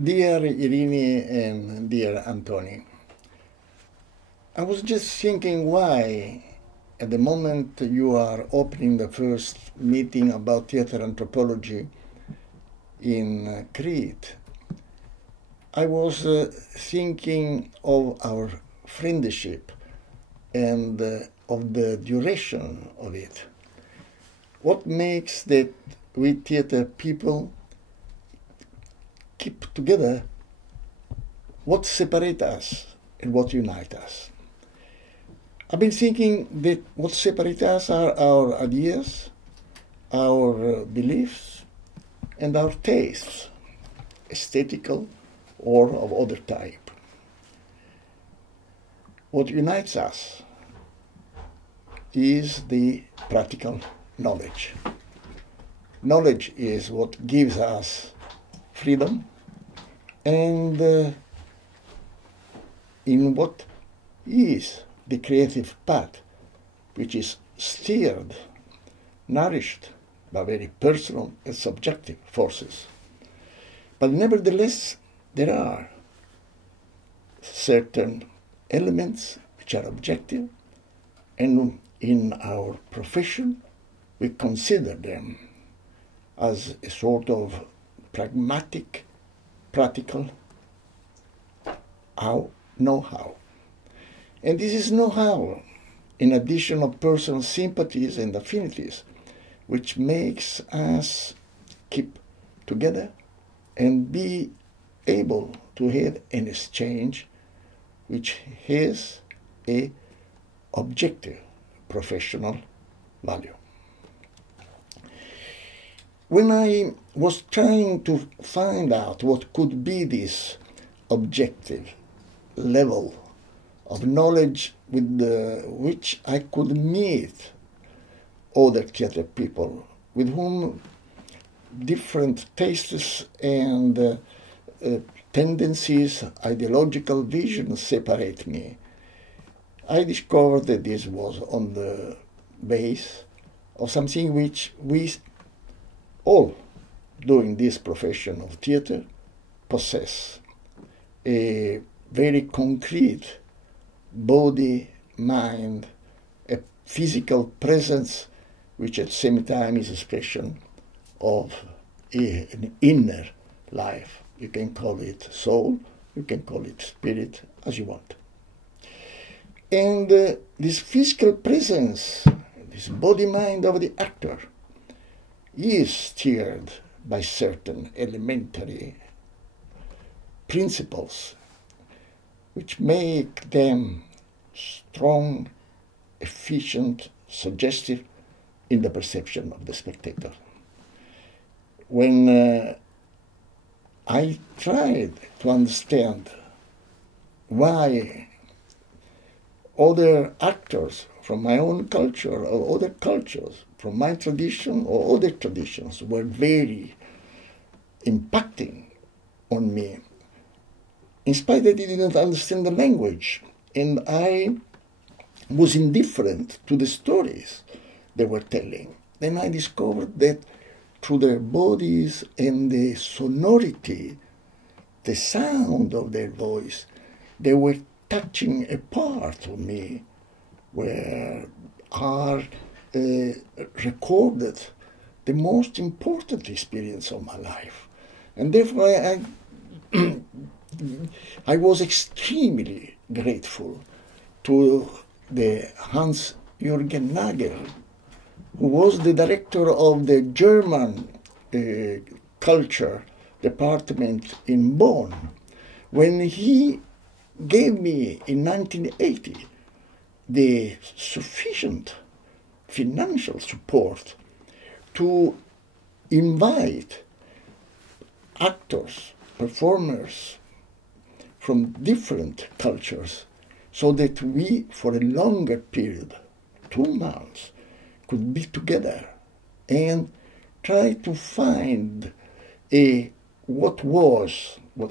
Dear Irini and dear Antoni, I was just thinking why, at the moment you are opening the first meeting about theater anthropology in Crete, I was thinking of our friendship and of the duration of it. What makes that we theater people keep together? What separates us and what unites us? I've been thinking that what separates us are our ideas, our beliefs, and our tastes, aesthetical or of other type. What unites us is the practical knowledge. Knowledge is what gives us freedom, and in what is the creative path, which is steered, nourished by very personal and subjective forces. But nevertheless, there are certain elements which are objective, and in our profession we consider them as a sort of pragmatic, practical know-how. And this is know-how, in addition of personal sympathies and affinities, which makes us keep together and be able to have an exchange which has a objective professional value. When I was trying to find out what could be this objective level of knowledge with which I could meet other theater people with whom different tastes and tendencies, ideological visions separate me, I discovered that this was on the base of something which we all doing this profession of theater possess, a very concrete body, mind, a physical presence which at the same time is expression of an inner life. You can call it soul, you can call it spirit, as you want. And this physical presence, this body-mind of the actor, is steered by certain elementary principles which make them strong, efficient, suggestive in the perception of the spectator. When I tried to understand why other actors from my own culture or other cultures, from my tradition or other traditions, were very impacting on me, in spite that I didn't understand the language, and I was indifferent to the stories they were telling. Then I discovered that through their bodies and the sonority, the sound of their voice, they were touching a part of me where are recorded the most important experience of my life. And therefore I was extremely grateful to the Hans-Jürgen Nagel, who was the director of the German culture department in Bonn, when he gave me in 1980 the sufficient financial support to invite actors, performers from different cultures, so that we, for a longer period, 2 months, could be together and try to find what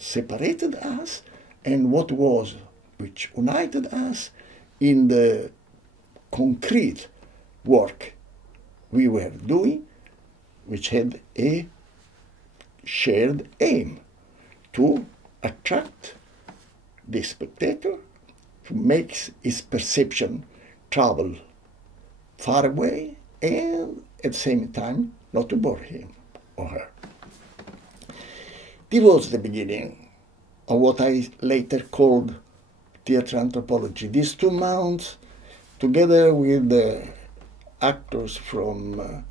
separated us and which united us in the concrete work we were doing, which had a shared aim to attract the spectator, to make his perception travel far away, and at the same time not to bore him or her. This was the beginning of what I later called theatre anthropology. These 2 months, together with the actors from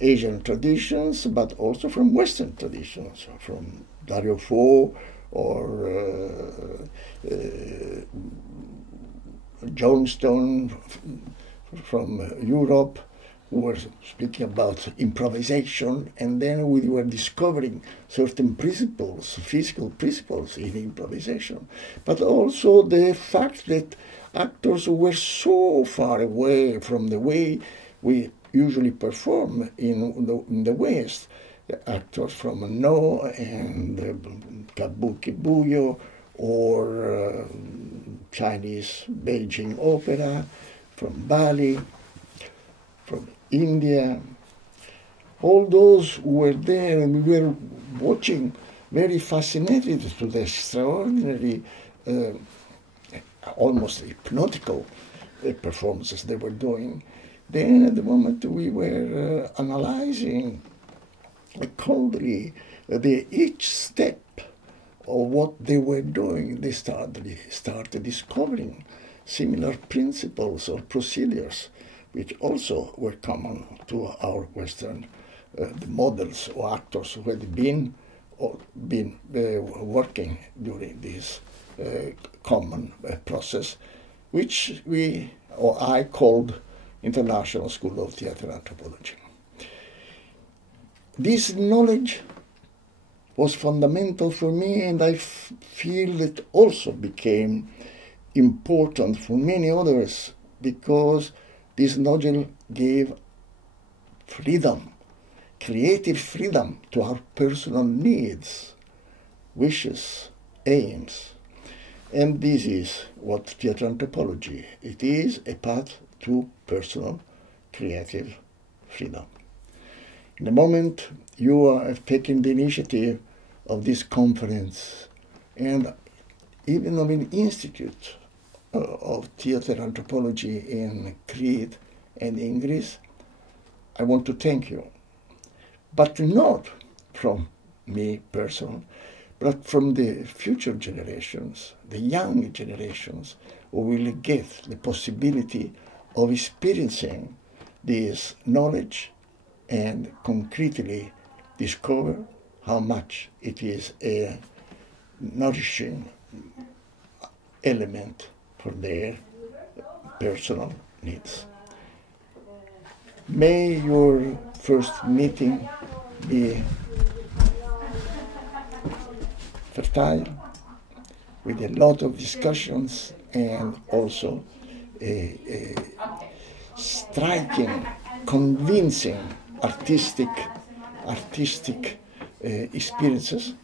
Asian traditions, but also from Western traditions, from Dario Fo or Johnston from Europe, who were speaking about improvisation, and then we were discovering certain principles, physical principles in improvisation, but also the fact that actors were so far away from the way we usually perform in the West. The actors from No and Kabuki Buyo, or Chinese Beijing opera, from Bali, from India. All those who were there, and we were watching, very fascinated to the extraordinary, almost hypnotical performances they were doing. Then at the moment we were analyzing coldly each step of what they were doing, they started discovering similar principles or procedures which also were common to our Western models or actors who had been working during this common process, which I called International School of Theatre Anthropology. This knowledge was fundamental for me, and I feel it also became important for many others, because this knowledge gave freedom, creative freedom to our personal needs, wishes, aims. And this is what theatre anthropology, it is a path to personal creative freedom. In the moment you have taken the initiative of this conference and even of an institute of theatre anthropology in Crete and in Greece, I want to thank you. But not from me personally, but from the future generations, the young generations, who will get the possibility of experiencing this knowledge and concretely discover how much it is a nourishing element for their personal needs. May your first meeting be fertile, with a lot of discussions and also a striking, convincing artistic experiences,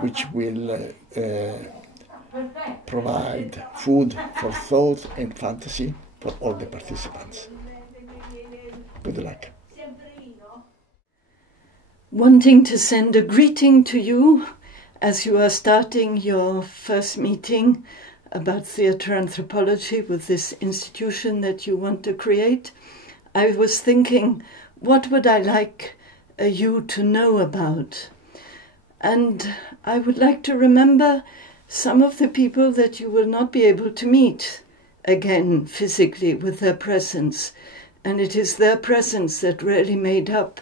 which will provide food for thought and fantasy for all the participants. Good luck. Wanting to send a greeting to you as you are starting your first meeting about theatre anthropology with this institution that you want to create, I was thinking, what would I like you to know about? And I would like to remember some of the people that you will not be able to meet again physically with their presence. And it is their presence that really made up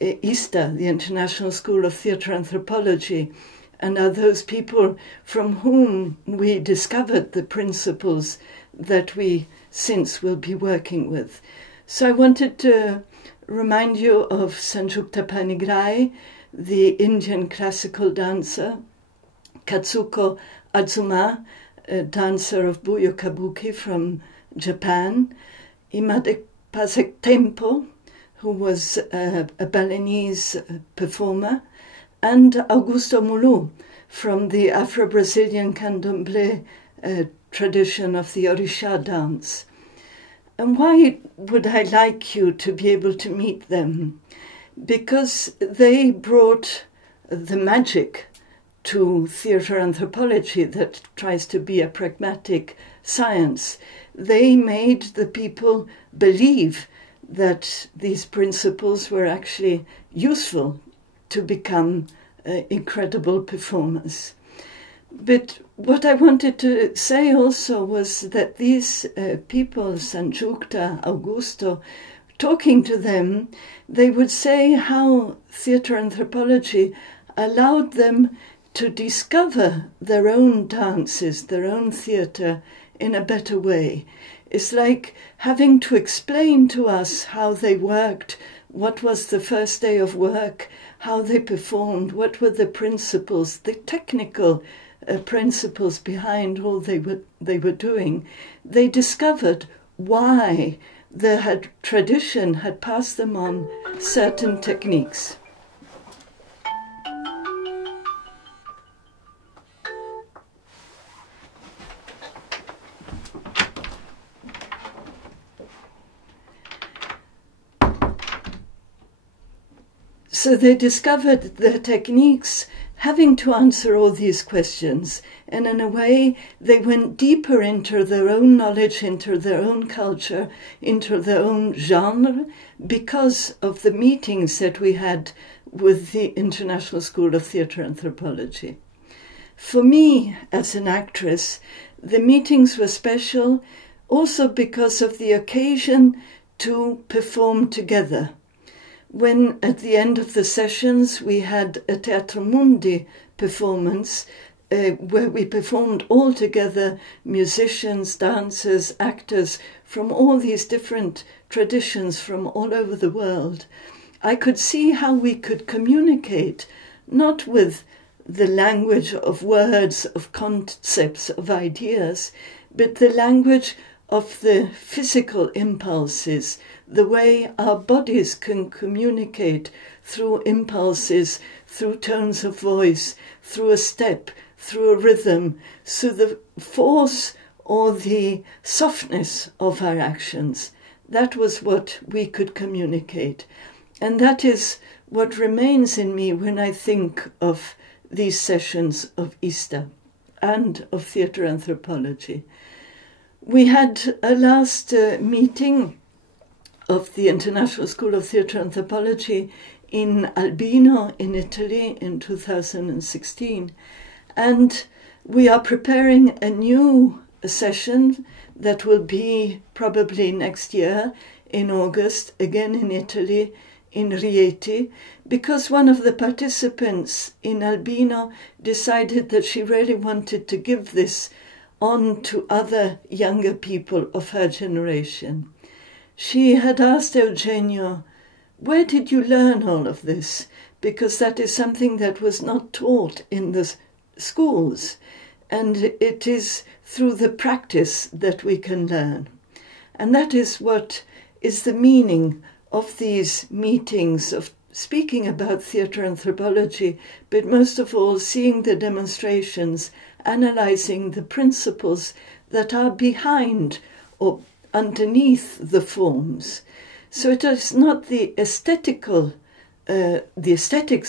ΙΜΣ-ΙΤΕ, the International School of Theatre Anthropology, and are those people from whom we discovered the principles that we since will be working with. So I wanted to remind you of Sanjukta Panigrai, the Indian classical dancer, Katsuko Azuma, a dancer of Buyo Kabuki from Japan, Imade Pasek Tempo, who was a Balinese performer, and Augusto Mulu from the Afro-Brazilian candomblé tradition of the Orisha dance. And why would I like you to be able to meet them? Because they brought the magic to theatre anthropology that tries to be a pragmatic science. They made the people believe that these principles were actually useful to become incredible performers. But what I wanted to say also was that these people, Sanjukta, Augusto, talking to them, they would say how theatre anthropology allowed them to discover their own dances, their own theatre in a better way. It's like having to explain to us how they worked, what was the first day of work, how they performed, what were the principles, the technical principles behind all they were doing. They discovered why the tradition had passed them on certain techniques. So they discovered their techniques having to answer all these questions, and in a way they went deeper into their own knowledge, into their own culture, into their own genre, because of the meetings that we had with the International School of Theatre Anthropology. For me, as an actress, the meetings were special also because of the occasion to perform together. When at the end of the sessions we had a Teatro Mundi performance where we performed all together, musicians, dancers, actors from all these different traditions from all over the world, I could see how we could communicate, not with the language of words, of concepts, of ideas, but the language of the physical impulses, the way our bodies can communicate through impulses, through tones of voice, through a step, through a rhythm, through the force or the softness of our actions. That was what we could communicate. And that is what remains in me when I think of these sessions of Easter and of theatre anthropology. We had a last meeting of the International School of Theatre Anthropology in Albino in Italy in 2016, and we are preparing a new session that will be probably next year in August, again in Italy, in Rieti, because one of the participants in Albino decided that she really wanted to give this on to other younger people of her generation. She had asked Eugenio, "Where did you learn all of this?" Because that is something that was not taught in the schools, and it is through the practice that we can learn. And that is what is the meaning of these meetings, of speaking about theatre anthropology, but most of all seeing the demonstrations, analysing the principles that are behind or underneath the forms. So it is not the aesthetics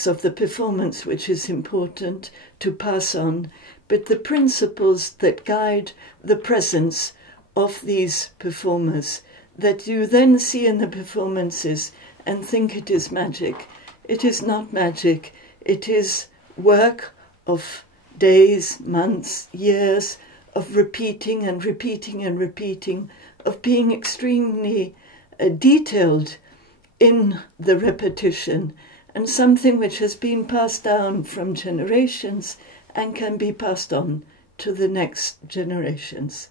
of the performance which is important to pass on, but the principles that guide the presence of these performers, that you then see in the performances and think it is magic. It is not magic. It is work of days, months, years, of repeating and repeating and repeating, of being extremely detailed in the repetition, and something which has been passed down from generations and can be passed on to the next generations.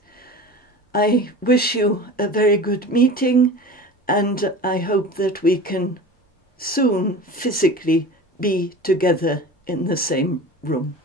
I wish you a very good meeting, and I hope that we can soon physically be together in the same room.